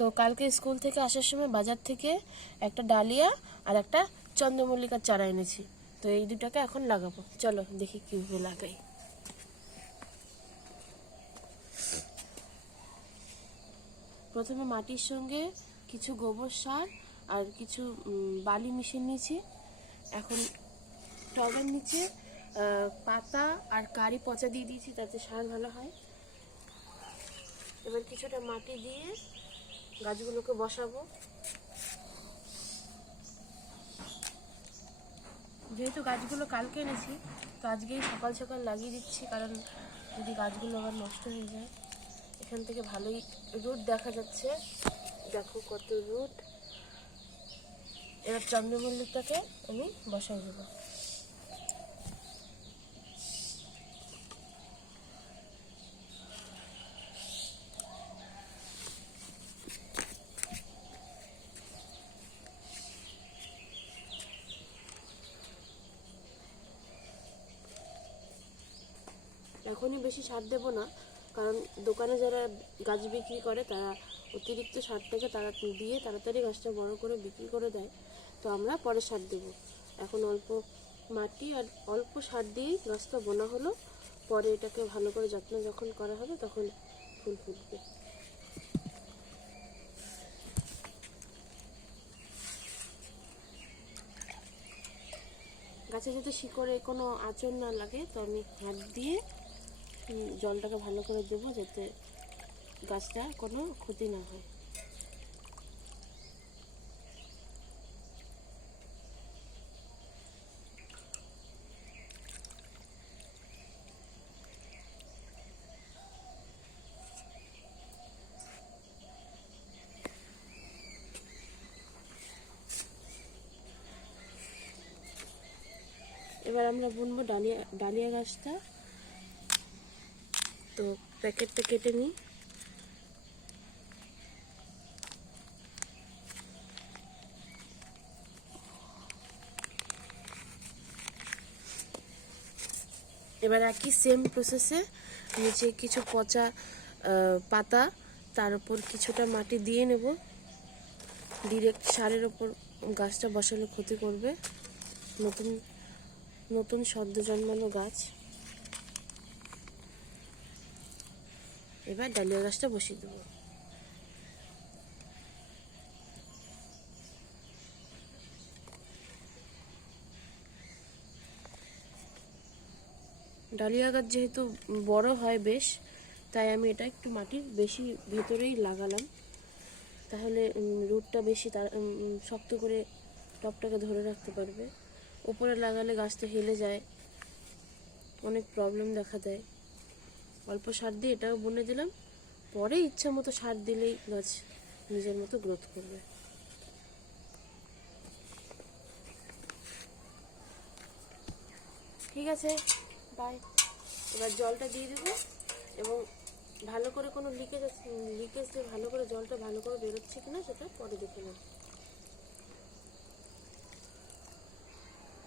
তো কালকে স্কুল থেকে আসার সময় বাজার থেকে একটা ডালিয়া আর একটা চন্দ্রমল্লিকার চারা এনেছি। তো এই দুটাকে এখন লাগাবো। চলো দেখি কীভাবে লাগাই। প্রথমে মাটির সঙ্গে কিছু গোবর সার আর কিছু বালি মিশিয়ে নিয়েছি। এখন টবের নিচে পাতা আর কারি পচা দিয়ে দিয়েছি, তাতে সার ভালো হয়। এবার কিছুটা মাটি দিয়ে গাছগুলোকে বসাবো। যেহেতু গাছগুলো কালকে এনেছি, তো আজকেই সকাল সকাল লাগিয়ে দিচ্ছি, কারণ যদি গাছগুলো আবার নষ্ট হয়ে যায়, এখান থেকে ভালোই রুট দেখা যাচ্ছে। দেখো কত রুট। এবার চন্দ্রমল্লিকটাকে আমি বসাই দেবো। এখনই বেশি সার দেবো না, কারণ দোকানে যারা গাছ বিক্রি করে তারা অতিরিক্ত সারটাকে তারা দিয়ে তাড়াতাড়ি গাছটা বড় করে বিক্রি করে দেয়, তো আমরা পরে সার দেব। এখন অল্প মাটি আর অল্প সার দিয়েই গাছটা বোনা হলো, পরে এটাকে ভালো করে যত্ন যখন করা হবে তখন ফুল ফুটবে। গাছে যাতে শিকড়ে কোনো আঁচড় না লাগে, তো আমি হাত দিয়ে জলটাকে ভালো করে দেবো যাতে গাছটা কোনো ক্ষতি না হয়? এবার আমরা বুনবো ডালিয়া ডালিয়া গাছটা। তো প্যাকেটটা কেটে নিই। এবার একই সেম প্রসেসে নিচে কিছু পচা পাতা, তার উপর কিছুটা মাটি দিয়ে নেব। ডিরেক্ট সারের ওপর গাছটা বসালে ক্ষতি করবে। নতুন নতুন সদ্য জন্মানো গাছ। এবার ডালিয়া গাছটা বসিয়ে দেবো। ডালিয়া গাছ যেহেতু বড় হয় বেশ, তাই আমি এটা একটু মাটির বেশি ভেতরেই লাগালাম। তাহলে রুটটা বেশি তার শক্ত করে টপটাকে ধরে রাখতে পারবে। ওপরে লাগালে গাছটা হেলে যায়, অনেক প্রবলেম দেখা দেয়। অল্প সার দিয়ে এটাও বুনে দিলাম। পরে ইচ্ছা মতো সার দিলেই গাছ নিজের মতো গ্রোথ করবে। ঠিক আছে বাই এবার জলটা দিয়ে দেবো এবং ভালো করে কোনো লিকেজ লিকেজ ভালো করে জলটা ভালো করে বেরোচ্ছে কিনা সেটা পরে দেখে নেব।